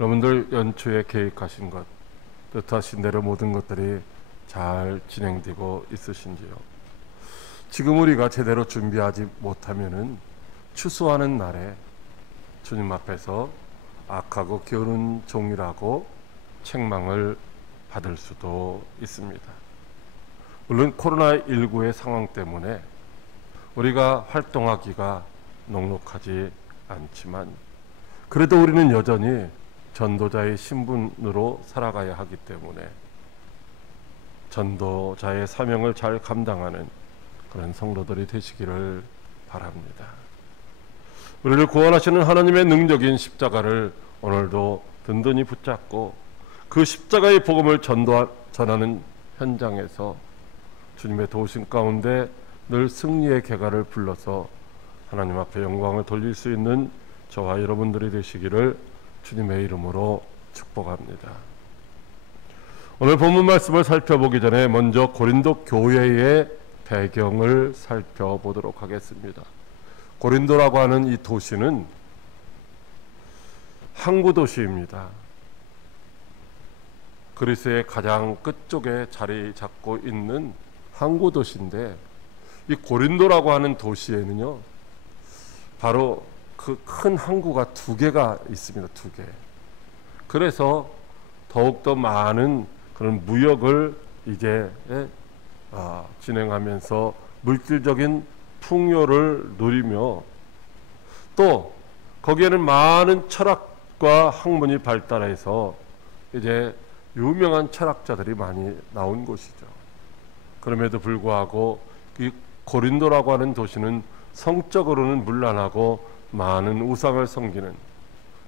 여러분들 연초에 계획하신 것, 뜻하신 대로 모든 것들이 잘 진행되고 있으신지요? 지금 우리가 제대로 준비하지 못하면은 추수하는 날에 주님 앞에서 악하고 게으른 종이라고 책망을 받을 수도 있습니다. 물론 코로나19의 상황 때문에 우리가 활동하기가 녹록하지 않지만 그래도 우리는 여전히 전도자의 신분으로 살아가야 하기 때문에 전도자의 사명을 잘 감당하는 그런 성도들이 되시기를 바랍니다. 우리를 구원하시는 하나님의 능력인 십자가를 오늘도 든든히 붙잡고 그 십자가의 복음을 전하는 현장에서 주님의 도우심 가운데 늘 승리의 개가를 불러서 하나님 앞에 영광을 돌릴 수 있는 저와 여러분들이 되시기를 주님의 이름으로 축복합니다. 오늘 본문 말씀을 살펴보기 전에 먼저 고린도 교회의 배경을 살펴보도록 하겠습니다. 고린도라고 하는 이 도시는 항구 도시입니다. 그리스의 가장 끝쪽에 자리 잡고 있는 항구 도시인데 이 고린도라고 하는 도시에는요 바로 그 큰 항구가 두 개가 있습니다. 두 개. 그래서 더욱더 많은 그런 무역을 이제 진행하면서 물질적인 풍요를 누리며 또 거기에는 많은 철학과 학문이 발달해서 이제 유명한 철학자들이 많이 나온 곳이죠. 그럼에도 불구하고 이 고린도라고 하는 도시는 성적으로는 문란하고 많은 우상을 섬기는,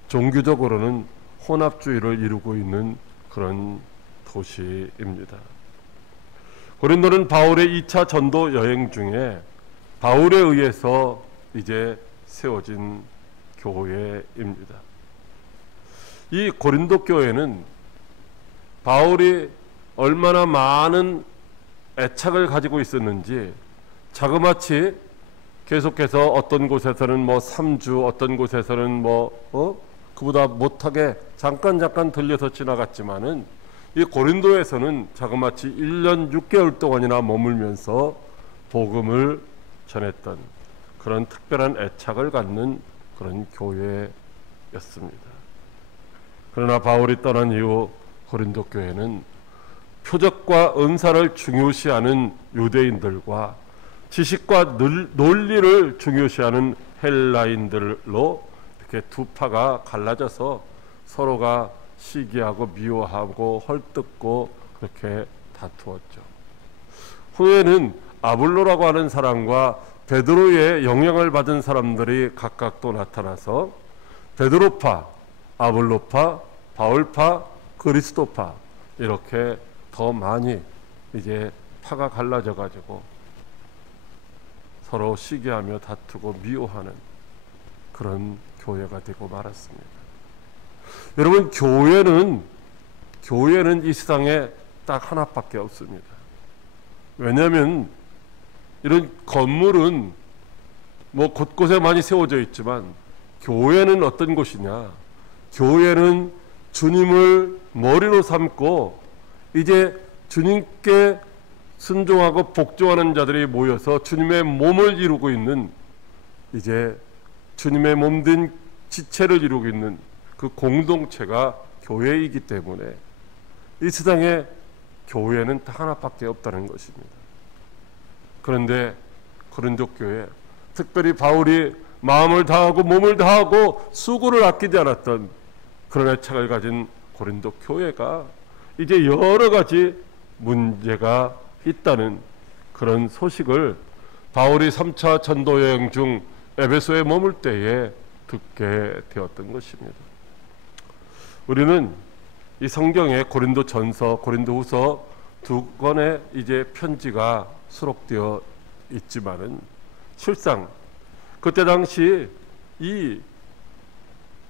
종교적으로는 혼합주의를 이루고 있는 그런 도시입니다. 고린도는 바울의 2차 전도 여행 중에 바울에 의해서 이제 세워진 교회입니다. 이 고린도 교회는 바울이 얼마나 많은 애착을 가지고 있었는지 자그마치 계속해서 어떤 곳에서는 뭐 3주, 어떤 곳에서는 그보다 못하게 잠깐 들려서 지나갔지만은 이 고린도에서는 자그마치 1년 6개월 동안이나 머물면서 복음을 전했던 그런 특별한 애착을 갖는 그런 교회였습니다. 그러나 바울이 떠난 이후 고린도 교회는 표적과 은사를 중요시하는 유대인들과 지식과 논리를 중요시하는 헬라인들로 이렇게 두 파가 갈라져서 서로가 시기하고 미워하고 헐뜯고 그렇게 다투었죠. 후에는 아볼로라고 하는 사람과 베드로의 영향을 받은 사람들이 각각 또 나타나서 베드로파, 아볼로파, 바울파, 그리스도파 이렇게 더 많이 이제 파가 갈라져 가지고 서로 시기하며 다투고 미워하는 그런 교회가 되고 말았습니다. 여러분, 교회는 이 세상에 딱 하나밖에 없습니다. 왜냐하면 이런 건물은 뭐 곳곳에 많이 세워져 있지만 교회는 어떤 곳이냐? 교회는 주님을 머리로 삼고 이제 주님께 순종하고 복종하는 자들이 모여서 주님의 몸을 이루고 있는, 이제 주님의 몸된 지체를 이루고 있는 그 공동체가 교회이기 때문에 이 세상에 교회는 딱 하나밖에 없다는 것입니다. 그런데 고린도 교회, 특별히 바울이 마음을 다하고 몸을 다하고 수고를 아끼지 않았던 그런 애착을 가진 고린도 교회가 이제 여러 가지 문제가 있다는 그런 소식을 바울이 3차 전도 여행 중 에베소에 머물 때에 듣게 되었던 것입니다. 우리는 이 성경에 고린도 전서, 고린도 후서 두 권의 이제 편지가 수록되어 있지만은 실상 그때 당시 이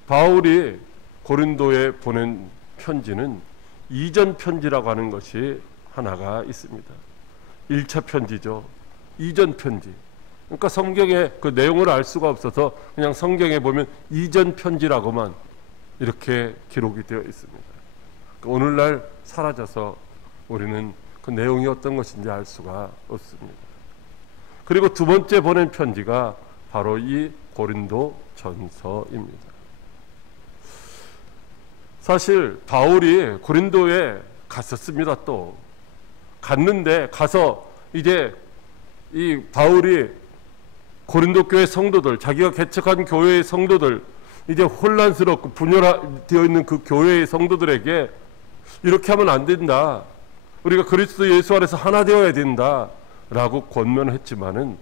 바울이 고린도에 보낸 편지는 이전 편지라고 하는 것이 하나가 있습니다. 1차 편지죠. 이전 편지. 그러니까 성경의 그 내용을 알 수가 없어서 그냥 성경에 보면 이전 편지라고만 이렇게 기록이 되어 있습니다. 오늘날 사라져서 우리는 그 내용이 어떤 것인지 알 수가 없습니다. 그리고 두 번째 보낸 편지가 바로 이 고린도 전서입니다. 사실 바울이 고린도에 갔었습니다. 또 갔는데 가서 이제 이 바울이 고린도 교회 성도들, 자기가 개척한 교회의 성도들, 이제 혼란스럽고 분열되어 있는 그 교회의 성도들에게 이렇게 하면 안 된다, 우리가 그리스도 예수 안에서 하나 되어야 된다 라고 권면을 했지만은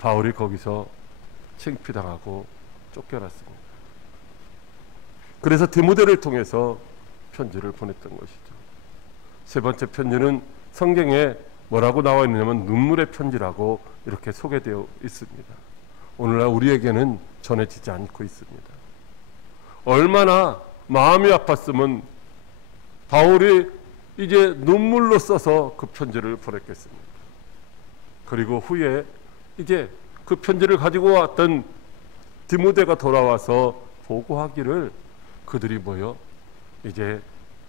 바울이 거기서 창피당하고 쫓겨났습니다. 그래서 디모데를 통해서 편지를 보냈던 것이죠. 세 번째 편지는 성경에 뭐라고 나와 있느냐면 눈물의 편지라고 이렇게 소개되어 있습니다. 오늘날 우리에게는 전해지지 않고 있습니다. 얼마나 마음이 아팠으면 바울이 이제 눈물로 써서 그 편지를 보냈겠습니까? 그리고 후에 이제 그 편지를 가지고 왔던 디모데가 돌아와서 보고하기를 그들이 뭐요? 이제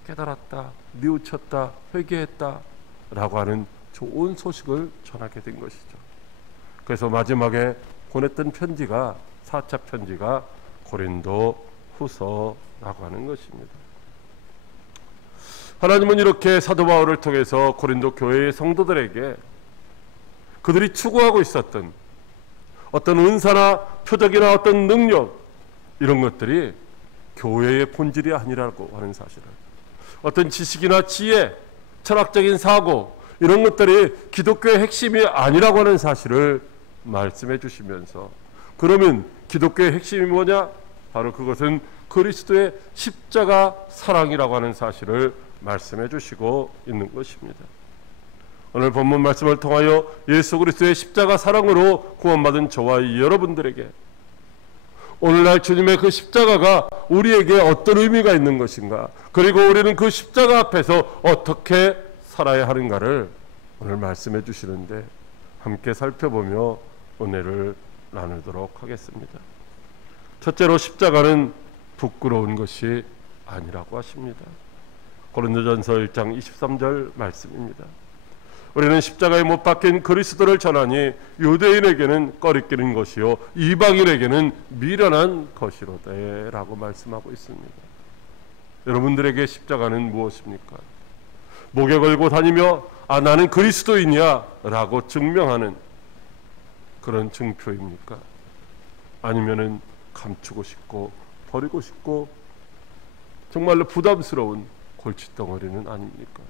깨달았다, 뉘우쳤다, 회개했다 라고 하는 좋은 소식을 전하게 된 것이죠. 그래서 마지막에 보냈던 편지가 4차 편지가 고린도 후서라고 하는 것입니다. 하나님은 이렇게 사도 바울을 통해서 고린도 교회의 성도들에게 그들이 추구하고 있었던 어떤 은사나 표적이나 어떤 능력, 이런 것들이 교회의 본질이 아니라고 하는 사실을, 어떤 지식이나 지혜, 철학적인 사고, 이런 것들이 기독교의 핵심이 아니라고 하는 사실을 말씀해 주시면서, 그러면 기독교의 핵심이 뭐냐? 바로 그것은 그리스도의 십자가 사랑이라고 하는 사실을 말씀해 주시고 있는 것입니다. 오늘 본문 말씀을 통하여 예수 그리스도의 십자가 사랑으로 구원받은 저와 여러분들에게 오늘날 주님의 그 십자가가 우리에게 어떤 의미가 있는 것인가, 그리고 우리는 그 십자가 앞에서 어떻게 살아야 하는가를 오늘 말씀해 주시는데 함께 살펴보며 은혜를 나누도록 하겠습니다. 첫째로 십자가는 부끄러운 것이 아니라고 하십니다. 고린도전서 1장 23절 말씀입니다. 우리는 십자가에 못 박힌 그리스도를 전하니 유대인에게는 꺼리끼는 것이요 이방인에게는 미련한 것이로되 라고 말씀하고 있습니다. 여러분들에게 십자가는 무엇입니까? 목에 걸고 다니며 나는 그리스도인이야 라고 증명하는 그런 증표입니까? 아니면은 감추고 싶고 버리고 싶고 정말로 부담스러운 골칫덩어리는 아닙니까?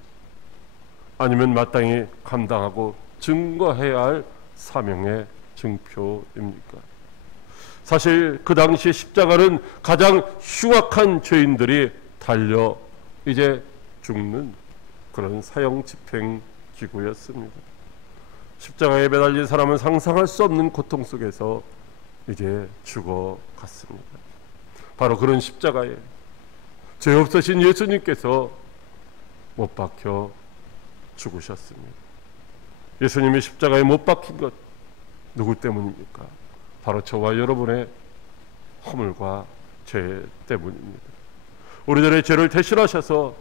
아니면 마땅히 감당하고 증거해야 할 사명의 증표입니까? 사실 그 당시 십자가는 가장 흉악한 죄인들이 달려 이제 죽는 그런 사형 집행 기구였습니다. 십자가에 매달린 사람은 상상할 수 없는 고통 속에서 이제 죽어갔습니다. 바로 그런 십자가에 죄 없으신 예수님께서 못 박혀 죽으셨습니다. 예수님이 십자가에 못 박힌 것 누구 때문입니까? 바로 저와 여러분의 허물과 죄 때문입니다. 우리들의 죄를 대신하셔서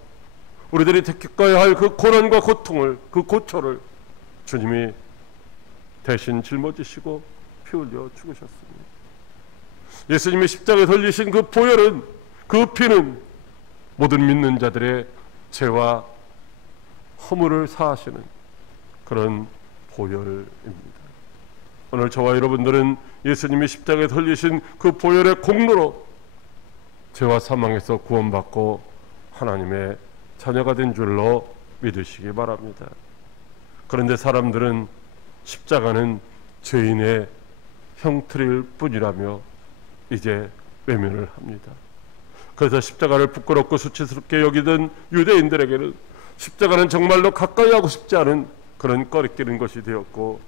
우리들이 겪어야 할 그 고난과 고통을, 그 고초를 주님이 대신 짊어지시고 피 흘려 죽으셨습니다. 예수님이 십자가에 달리신 그 보혈은, 그 피는 모든 믿는 자들의 죄와 허물을 사하시는 그런 보혈입니다. 오늘 저와 여러분들은 예수님이 십자가에 달리신 그 보혈의 공로로 죄와 사망에서 구원받고 하나님의 자녀가 된 줄로 믿으시기 바랍니다. 그런데 사람들은 십자가는 죄인의 형틀일 뿐이라며 이제 외면을 합니다. 그래서 십자가를 부끄럽고 수치스럽게 여기던 유대인들에게는 십자가는 정말로 가까이 하고 싶지 않은 그런 꺼리끼는 것이 되었고,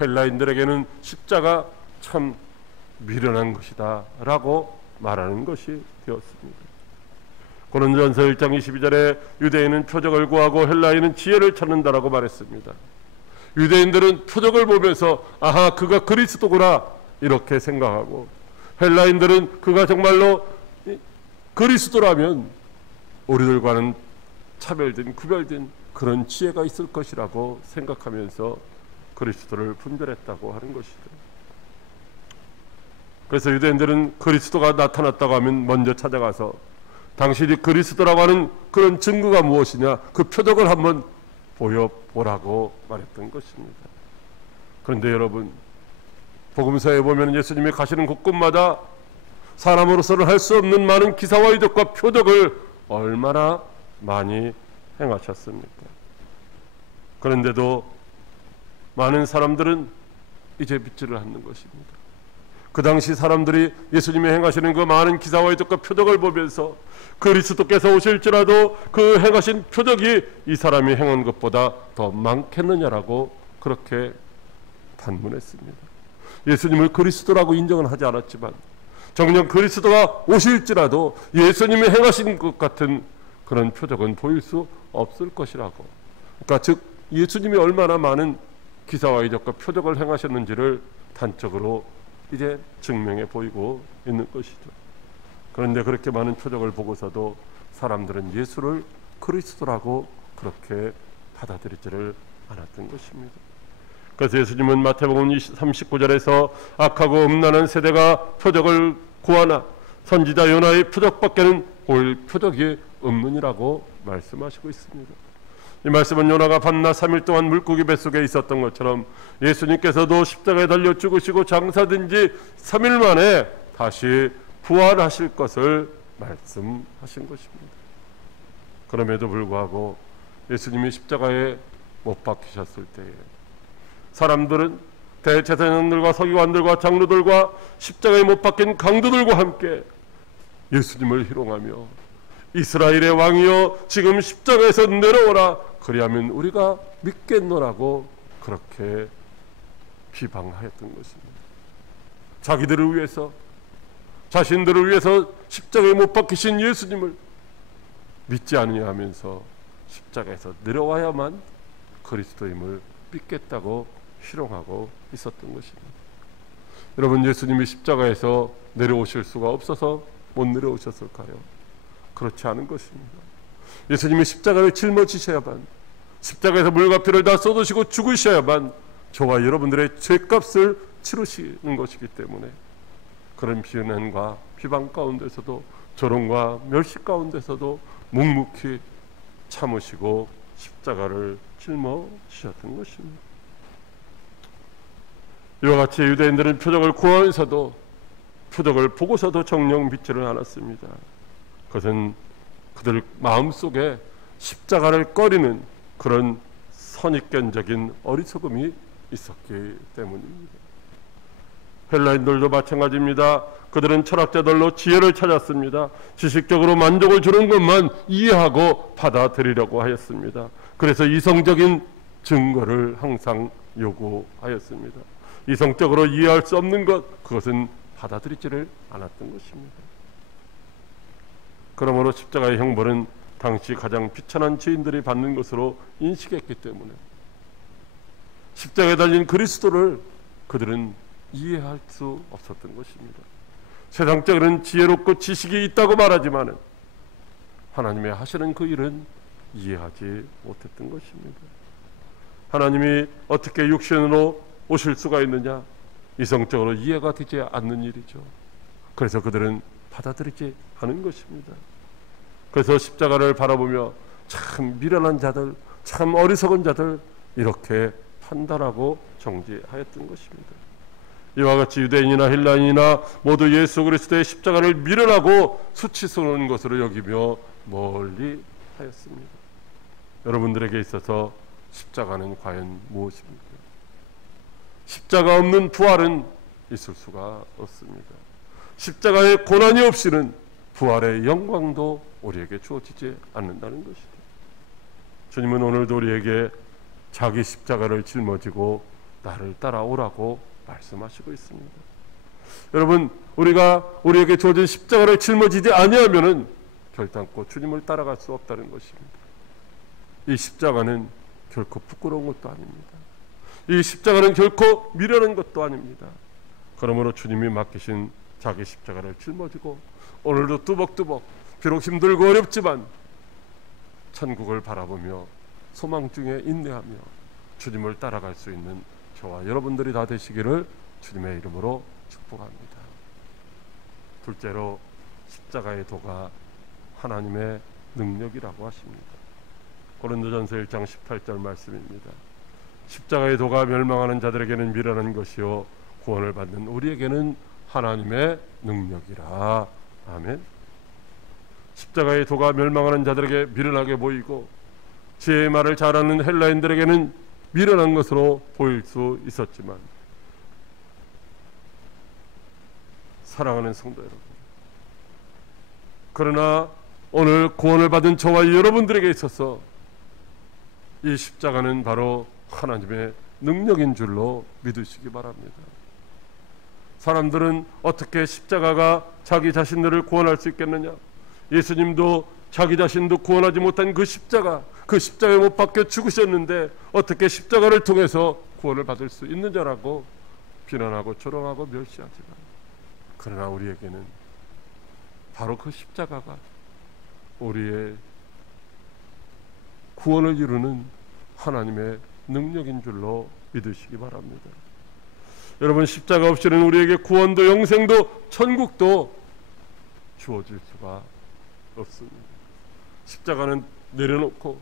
헬라인들에게는 십자가 참 미련한 것이다 라고 말하는 것이 되었습니다. 고린도전서 1장 22절에 유대인은 표적을 구하고 헬라인은 지혜를 찾는다라고 말했습니다. 유대인들은 표적을 보면서 아하, 그가 그리스도구나 이렇게 생각하고, 헬라인들은 그가 정말로 그리스도라면 우리들과는 차별된 구별된 그런 지혜가 있을 것이라고 생각하면서 그리스도를 분별했다고 하는 것이죠. 그래서 유대인들은 그리스도가 나타났다고 하면 먼저 찾아가서 당신이 그리스도라고 하는 그런 증거가 무엇이냐, 그 표적을 한번 보여보라고 말했던 것입니다. 그런데 여러분, 복음서에 보면 예수님이 가시는 곳곳마다 사람으로서는 할 수 없는 많은 기사와 이적과 표적을 얼마나 많이 행하셨습니까? 그런데도 많은 사람들은 이제 믿지를 않는 것입니다. 그 당시 사람들이 예수님이 행하시는 그 많은 기사와 이적과 표적을 보면서 그리스도께서 오실지라도 그 행하신 표적이 이 사람이 행한 것보다 더 많겠느냐라고 그렇게 반문했습니다. 예수님을 그리스도라고 인정은 하지 않았지만 정녕 그리스도가 오실지라도 예수님이 행하신 것 같은 그런 표적은 보일 수 없을 것이라고, 그러니까 즉 예수님이 얼마나 많은 기사와 이적과 표적을 행하셨는지를 단적으로 이제 증명해 보이고 있는 것이죠. 그런데 그렇게 많은 표적을 보고서도 사람들은 예수를 그리스도라고 그렇게 받아들이지를 않았던 것입니다. 그래서 예수님은 마태복음 39절에서 악하고 음란한 세대가 표적을 구하나 선지자 요나의 표적밖에는 보일 표적이 없느니라고 말씀하시고 있습니다. 이 말씀은 요나가 밤낮 3일 동안 물고기 뱃속에 있었던 것처럼 예수님께서도 십자가에 달려 죽으시고 장사된 지 3일 만에 다시 부활하실 것을 말씀하신 것입니다. 그럼에도 불구하고 예수님이 십자가에 못 박히셨을 때에 사람들은 대제사장들과 서기관들과 장로들과 십자가에 못 박힌 강도들과 함께 예수님을 희롱하며 이스라엘의 왕이여 지금 십자가에서 내려오라, 그리하면 우리가 믿겠노라고 그렇게 비방하였던 것입니다. 자기들을 위해서, 자신들을 위해서 십자가에 못 박히신 예수님을 믿지 않으냐 하면서 십자가에서 내려와야만 그리스도임을 믿겠다고 희롱하고 있었던 것입니다. 여러분, 예수님이 십자가에서 내려오실 수가 없어서 못 내려오셨을까요? 그렇지 않은 것입니다. 예수님이 십자가를 짊어지셔야만, 십자가에서 물과 피를 다 쏟으시고 죽으셔야만 저와 여러분들의 죄값을 치르시는 것이기 때문에 그런 비난과 비방 가운데서도 조롱과 멸시 가운데서도 묵묵히 참으시고 십자가를 짊어지셨던 것입니다. 이와 같이 유대인들은 표적을 구하면서도 표적을 보고서도 정녕 믿지를 않았습니다. 그것은 그들 마음속에 십자가를 꺼리는 그런 선입견적인 어리석음이 있었기 때문입니다. 헬라인들도 마찬가지입니다. 그들은 철학자들로 지혜를 찾았습니다. 지식적으로 만족을 주는 것만 이해하고 받아들이려고 하였습니다. 그래서 이성적인 증거를 항상 요구하였습니다. 이성적으로 이해할 수 없는 것, 그것은 받아들이지를 않았던 것입니다. 그러므로 십자가의 형벌은 당시 가장 비천한 죄인들이 받는 것으로 인식했기 때문에 십자가에 달린 그리스도를 그들은 이해할 수 없었던 것입니다. 세상적으로는 지혜롭고 지식이 있다고 말하지만 하나님의 하시는 그 일은 이해하지 못했던 것입니다. 하나님이 어떻게 육신으로 오실 수가 있느냐, 이성적으로 이해가 되지 않는 일이죠. 그래서 그들은 받아들이지 않은 것입니다. 그래서 십자가를 바라보며 참 미련한 자들, 참 어리석은 자들, 이렇게 판단하고 정죄하였던 것입니다. 이와 같이 유대인이나 헬라인이나 모두 예수 그리스도의 십자가를 미련하고 수치스러운 것으로 여기며 멀리 하였습니다. 여러분들에게 있어서 십자가는 과연 무엇입니까? 십자가 없는 부활은 있을 수가 없습니다. 십자가의 고난이 없이는 부활의 영광도 우리에게 주어지지 않는다는 것이죠. 주님은 오늘도 우리에게 자기 십자가를 짊어지고 나를 따라오라고 말씀하시고 있습니다. 여러분, 우리에게 주어진 십자가를 짊어지지 아니하면은 결단코 주님을 따라갈 수 없다는 것입니다. 이 십자가는 결코 부끄러운 것도 아닙니다. 이 십자가는 결코 미련한 것도 아닙니다. 그러므로 주님이 맡기신 자기 십자가를 짊어지고 오늘도 뚜벅뚜벅 비록 힘들고 어렵지만 천국을 바라보며 소망 중에 인내하며 주님을 따라갈 수 있는 저와 여러분들이 다 되시기를 주님의 이름으로 축복합니다. 둘째로 십자가의 도가 하나님의 능력이라고 하십니다. 고린도전서 1장 18절 말씀입니다. 십자가의 도가 멸망하는 자들에게는 미련한 것이요 구원을 받는 우리에게는 하나님의 능력이라. 아멘. 십자가의 도가 멸망하는 자들에게 미련하게 보이고 지혜의 말을 잘하는 헬라인들에게는 미련한 것으로 보일 수 있었지만, 사랑하는 성도 여러분, 그러나 오늘 구원을 받은 저와 여러분들에게 있어서 이 십자가는 바로 하나님의 능력인 줄로 믿으시기 바랍니다. 사람들은 어떻게 십자가가 자기 자신들을 구원할 수 있겠느냐? 예수님도 자기 자신도 구원하지 못한 그 십자가에 못 박혀 죽으셨는데 어떻게 십자가를 통해서 구원을 받을 수 있느냐라고 비난하고 조롱하고 멸시하지만, 그러나 우리에게는 바로 그 십자가가 우리의 구원을 이루는 하나님의 능력인 줄로 믿으시기 바랍니다. 여러분, 십자가 없이는 우리에게 구원도 영생도 천국도 주어질 수가 없습니다. 십자가는 내려놓고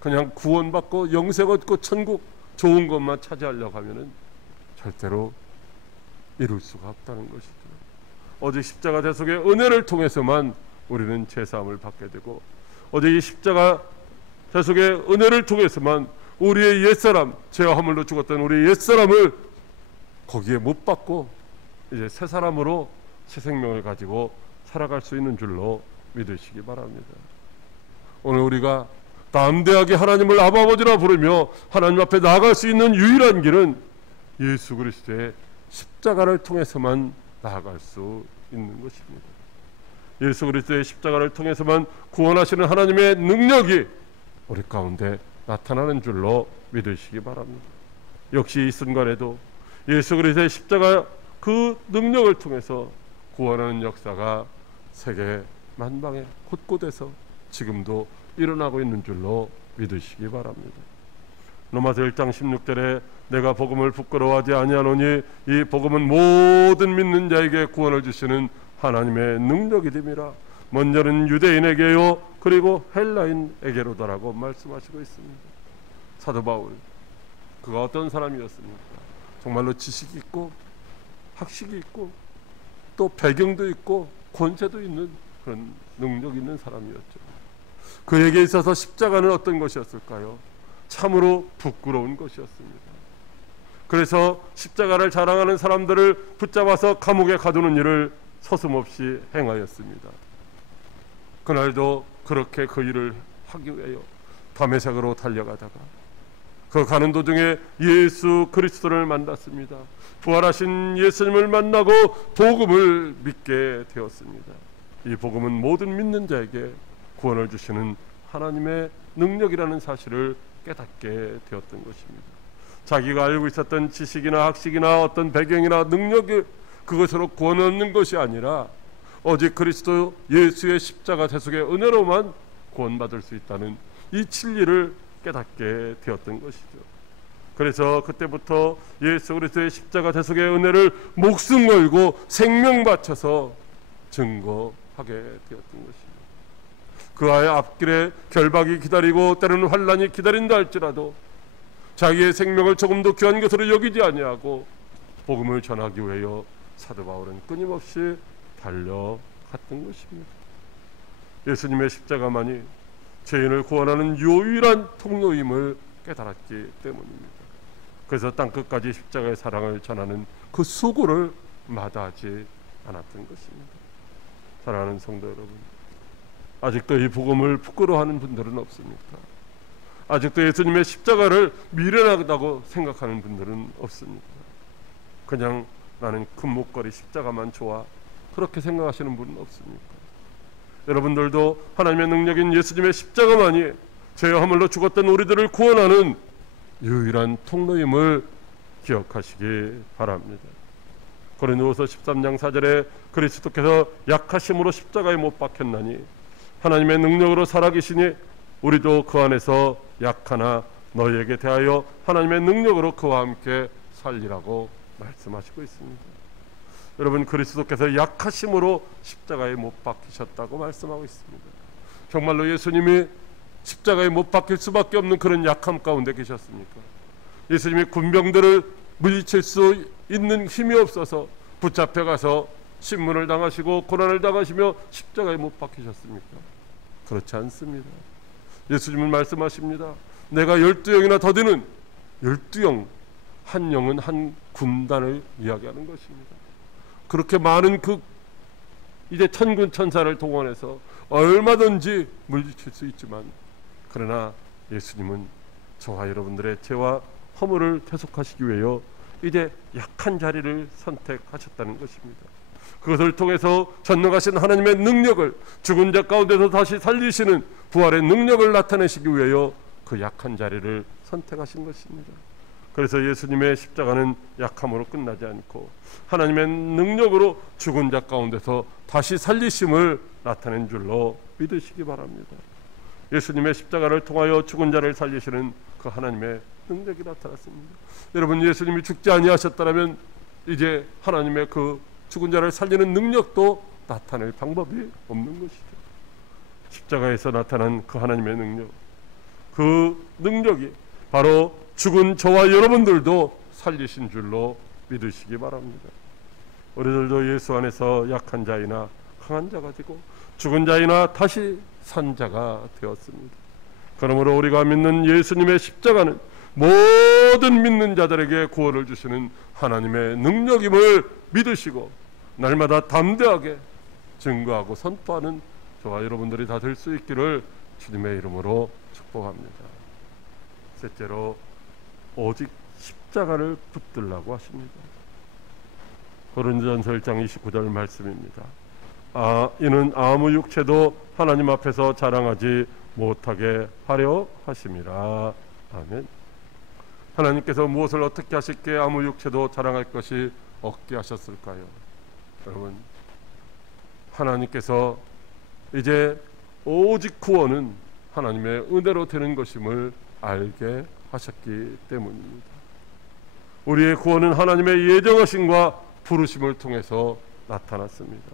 그냥 구원받고 영생 얻고 천국 좋은 것만 차지하려고 하면은 절대로 이룰 수가 없다는 것이죠. 오직 십자가 대속의 은혜를 통해서만 우리는 제사함을 받게 되고, 오직 이 십자가 대속의 은혜를 통해서만 우리의 옛사람, 죄와 허물로 죽었던 우리의 옛사람을 거기에 못 박고 이제 새 사람으로 새 생명을 가지고 살아갈 수 있는 줄로 믿으시기 바랍니다. 오늘 우리가 담대하게 하나님을 아버지라 부르며 하나님 앞에 나아갈 수 있는 유일한 길은 예수 그리스도의 십자가를 통해서만 나아갈 수 있는 것입니다. 예수 그리스도의 십자가를 통해서만 구원하시는 하나님의 능력이 우리 가운데 나타나는 줄로 믿으시기 바랍니다. 역시 이 순간에도 예수 그리스도의 십자가 그 능력을 통해서 구원하는 역사가 세계 만방에 곳곳에서 지금도 일어나고 있는 줄로 믿으시기 바랍니다. 로마서 1장 16절에 내가 복음을 부끄러워하지 아니하노니 이 복음은 모든 믿는 자에게 구원을 주시는 하나님의 능력이 됨이라. 먼저는 유대인에게요 그리고 헬라인에게로다라고 말씀하시고 있습니다. 사도 바울, 그가 어떤 사람이었습니까? 정말로 지식이 있고 학식이 있고 또 배경도 있고 권세도 있는 그런 능력 있는 사람이었죠. 그에게 있어서 십자가는 어떤 것이었을까요? 참으로 부끄러운 것이었습니다. 그래서 십자가를 자랑하는 사람들을 붙잡아서 감옥에 가두는 일을 서슴없이 행하였습니다. 그날도 그렇게 그 일을 하기 위하여 다메섹으로 달려가다가 그 가는 도중에 예수 그리스도를 만났습니다. 부활하신 예수님을 만나고 복음을 믿게 되었습니다. 이 복음은 모든 믿는 자에게 구원을 주시는 하나님의 능력이라는 사실을 깨닫게 되었던 것입니다. 자기가 알고 있었던 지식이나 학식이나 어떤 배경이나 능력이 그것으로 구원 얻는 것이 아니라 오직 그리스도 예수의 십자가 대속의 은혜로만 구원받을 수 있다는 이 진리를 깨닫게 되었던 것이죠. 그래서 그때부터 예수 그리스도의 십자가 대속의 은혜를 목숨 걸고 생명 바쳐서 증거하게 되었던 것입니다. 그 아이의 앞길에 결박이 기다리고 때로는 환난이 기다린다 할지라도 자기의 생명을 조금도 귀한 것으로 여기지 아니하고 복음을 전하기 위하여 사도 바울은 끊임없이 달려갔던 것입니다. 예수님의 십자가만이 죄인을 구원하는 유일한 통로임을 깨달았기 때문입니다. 그래서 땅끝까지 십자가의 사랑을 전하는 그 수고를 마다하지 않았던 것입니다. 사랑하는 성도 여러분, 아직도 이 복음을 부끄러워하는 분들은 없습니까? 아직도 예수님의 십자가를 미련하다고 생각하는 분들은 없습니까? 그냥 나는 금목걸이 십자가만 좋아, 그렇게 생각하시는 분은 없습니까? 여러분들도 하나님의 능력인 예수님의 십자가만이 죄와 허물로 죽었던 우리들을 구원하는 유일한 통로임을 기억하시기 바랍니다. 고린도후서 13장 4절에 그리스도께서 약하심으로 십자가에 못 박혔나니 하나님의 능력으로 살아계시니 우리도 그 안에서 약하나 너희에게 대하여 하나님의 능력으로 그와 함께 살리라고 말씀하시고 있습니다. 여러분, 그리스도께서 약하심으로 십자가에 못 박히셨다고 말씀하고 있습니다. 정말로 예수님이 십자가에 못 박힐 수밖에 없는 그런 약함 가운데 계셨습니까? 예수님이 군병들을 물리칠 수 있는 힘이 없어서 붙잡혀가서 신문을 당하시고 고난을 당하시며 십자가에 못 박히셨습니까? 그렇지 않습니다. 예수님은 말씀하십니다. 내가 12영이나 더 되는 12영, 한 영은 한 군단을 이야기하는 것입니다. 그렇게 많은 이제 천군 천사를 동원해서 얼마든지 물리칠 수 있지만, 그러나 예수님은 저와 여러분들의 죄와 허물을 대속하시기 위하여 이제 약한 자리를 선택하셨다는 것입니다. 그것을 통해서 전능하신 하나님의 능력을, 죽은 자 가운데서 다시 살리시는 부활의 능력을 나타내시기 위하여 그 약한 자리를 선택하신 것입니다. 그래서 예수님의 십자가는 약함으로 끝나지 않고 하나님의 능력으로 죽은 자 가운데서 다시 살리심을 나타낸 줄로 믿으시기 바랍니다. 예수님의 십자가를 통하여 죽은 자를 살리시는 그 하나님의 능력이 나타났습니다. 여러분, 예수님이 죽지 아니하셨다면 이제 하나님의 그 죽은 자를 살리는 능력도 나타낼 방법이 없는 것이죠. 십자가에서 나타난 그 하나님의 능력, 그 능력이 바로 죽은 저와 여러분들도 살리신 줄로 믿으시기 바랍니다. 우리들도 예수 안에서 약한 자이나 강한 자가 되고 죽은 자이나 다시 산 자가 되었습니다. 그러므로 우리가 믿는 예수님의 십자가는 모든 믿는 자들에게 구원을 주시는 하나님의 능력임을 믿으시고 날마다 담대하게 증거하고 선포하는 저와 여러분들이 다 될 수 있기를 주님의 이름으로 축복합니다. 셋째로, 오직 십자가를 붙들라고 하십니다. 고린도전서 1장 29절 말씀입니다. 이는 아무 육체도 하나님 앞에서 자랑하지 못하게 하려 하심이라. 아멘. 하나님께서 무엇을 어떻게 하실게 아무 육체도 자랑할 것이 없게 하셨을까요? 여러분, 하나님께서 이제 오직 구원은 하나님의 은혜로 되는 것임을 알게 하셨기 때문입니다. 우리의 구원은 하나님의 예정하심과 부르심을 통해서 나타났습니다.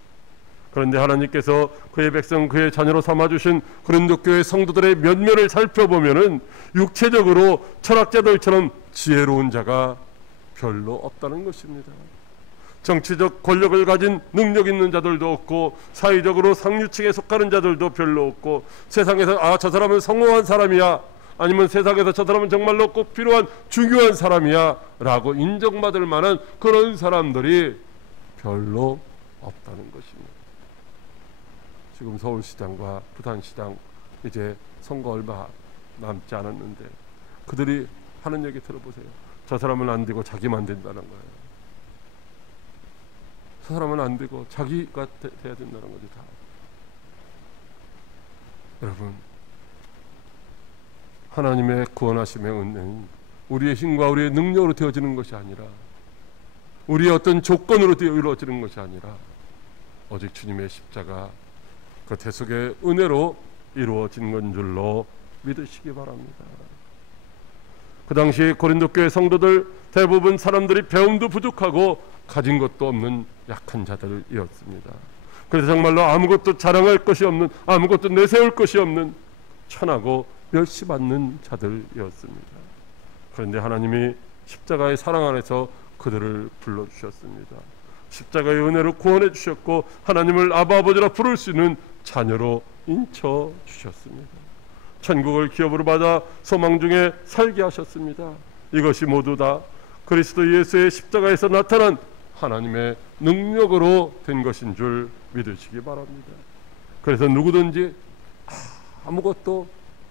그런데 하나님께서 그의 백성, 그의 자녀로 삼아주신 고린도 교회 성도들의 면면을 살펴보면은 육체적으로 철학자들처럼 지혜로운 자가 별로 없다는 것입니다. 정치적 권력을 가진 능력 있는 자들도 없고, 사회적으로 상류층에 속하는 자들도 별로 없고, 세상에서 저 사람은 성공한 사람이야, 아니면 세상에서 저 사람은 정말로 꼭 필요한 중요한 사람이야 라고 인정받을 만한 그런 사람들이 별로 없다는 것입니다. 지금 서울시장과 부산시장 이제 선거 얼마 남지 않았는데 그들이 하는 얘기 들어보세요. 저 사람은 안 되고 자기만 된다는 거예요. 저 사람은 안 되고 자기가 돼야 된다는 거지 다. 여러분, 하나님의 구원하심의 은혜는 우리의 힘과 우리의 능력으로 되어지는 것이 아니라, 우리의 어떤 조건으로 이루어지는 것이 아니라 오직 주님의 십자가 그 대속의 은혜로 이루어진 건 줄로 믿으시기 바랍니다. 그 당시 고린도 교회 성도들 대부분 사람들이 배움도 부족하고 가진 것도 없는 약한 자들이었습니다. 그래서 정말로 아무것도 자랑할 것이 없는, 아무것도 내세울 것이 없는 천하고 멸시받는 자들이었습니다. 그런데 하나님이 십자가의 사랑 안에서 그들을 불러주셨습니다. 십자가의 은혜로 구원해 주셨고 하나님을 아바 아버지라 부를 수 있는 자녀로 인쳐 주셨습니다. 천국을 기업으로 받아 소망 중에 살게 하셨습니다. 이것이 모두 다 그리스도 예수의 십자가에서 나타난 하나님의 능력으로 된 것인 줄 믿으시기 바랍니다. 그래서 누구든지 아무것도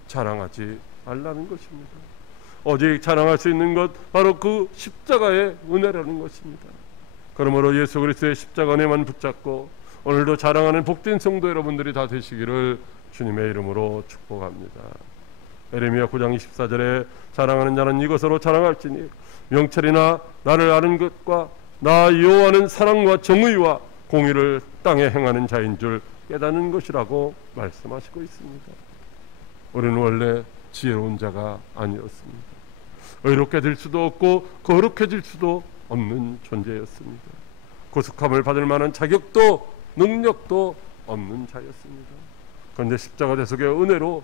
자랑하지 말라는 것입니다. 오직 자랑할 수 있는 것 바로 그 십자가의 은혜라는 것입니다. 그러므로 예수 그리스도의 십자가 은혜만 붙잡고 오늘도 자랑하는 복된 성도 여러분들이 다 되시기를 주님의 이름으로 축복합니다. 에레미야 9장 24절에 자랑하는 자는 이것으로 자랑할지니 명철이나 나를 아는 것과 나 여호와는 사랑과 정의와 공의를 땅에 행하는 자인 줄 깨닫는 것이라고 말씀하시고 있습니다. 우리는 원래 지혜로운 자가 아니었습니다. 의롭게 될 수도 없고 거룩해질 수도 없는 존재였습니다. 구속함을 받을 만한 자격도 능력도 없는 자였습니다. 그런데 십자가 대속의 은혜로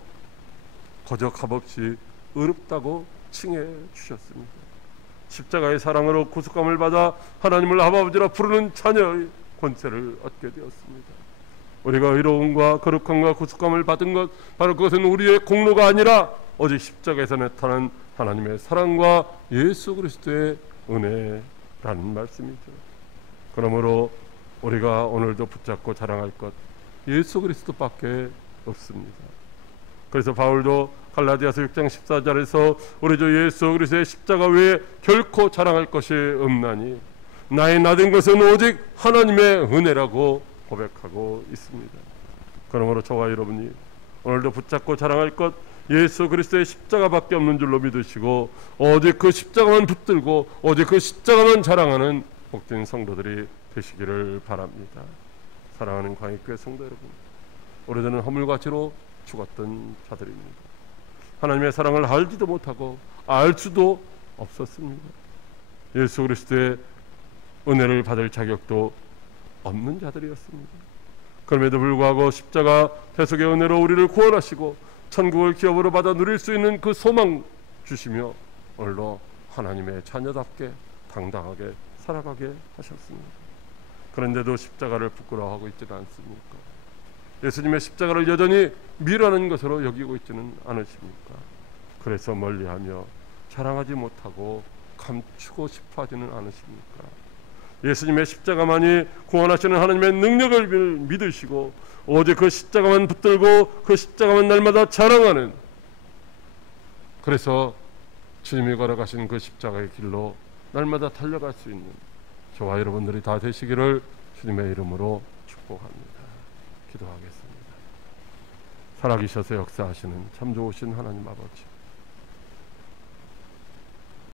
거저 값없이 의롭다고 칭해 주셨습니다. 십자가의 사랑으로 구속함을 받아 하나님을 아버지라 부르는 자녀의 권세를 얻게 되었습니다. 우리가 의로움과 거룩함과 구속함을 받은 것, 바로 그것은 우리의 공로가 아니라 오직 십자가에서 나타난 하나님의 사랑과 예수 그리스도의 은혜라는 말씀이죠. 그러므로 우리가 오늘도 붙잡고 자랑할 것, 예수 그리스도밖에 없습니다. 그래서 바울도 갈라디아서 6장 14절에서 우리 주 예수 그리스도의 십자가 외에 결코 자랑할 것이 없나니 나의 나된 것은 오직 하나님의 은혜라고 고백하고 있습니다. 그러므로 저와 여러분이 오늘도 붙잡고 자랑할 것, 예수 그리스도의 십자가밖에 없는 줄로 믿으시고 오직 그 십자가만 붙들고 오직 그 십자가만 자랑하는 복된 성도들이 되시기를 바랍니다. 사랑하는 광역교회 성도 여러분, 오래전은 허물과지로 죽었던 자들입니다. 하나님의 사랑을 알지도 못하고 알 수도 없었습니다. 예수 그리스도의 은혜를 받을 자격도 없는 자들이었습니다. 그럼에도 불구하고 십자가 대속의 은혜로 우리를 구원하시고 천국을 기업으로 받아 누릴 수 있는 그 소망 주시며 오늘도 하나님의 자녀답게 당당하게 살아가게 하셨습니다. 그런데도 십자가를 부끄러워하고 있지는 않습니까? 예수님의 십자가를 여전히 미라는 것으로 여기고 있지는 않으십니까? 그래서 멀리하며 자랑하지 못하고 감추고 싶어하지는 않으십니까? 예수님의 십자가만이 구원하시는 하나님의 능력을 믿으시고 오직 그 십자가만 붙들고 그 십자가만 날마다 자랑하는, 그래서 주님이 걸어가신 그 십자가의 길로 날마다 달려갈 수 있는 저와 여러분들이 다 되시기를 주님의 이름으로 축복합니다. 기도하겠습니다. 살아계셔서 역사하시는 참 좋으신 하나님 아버지,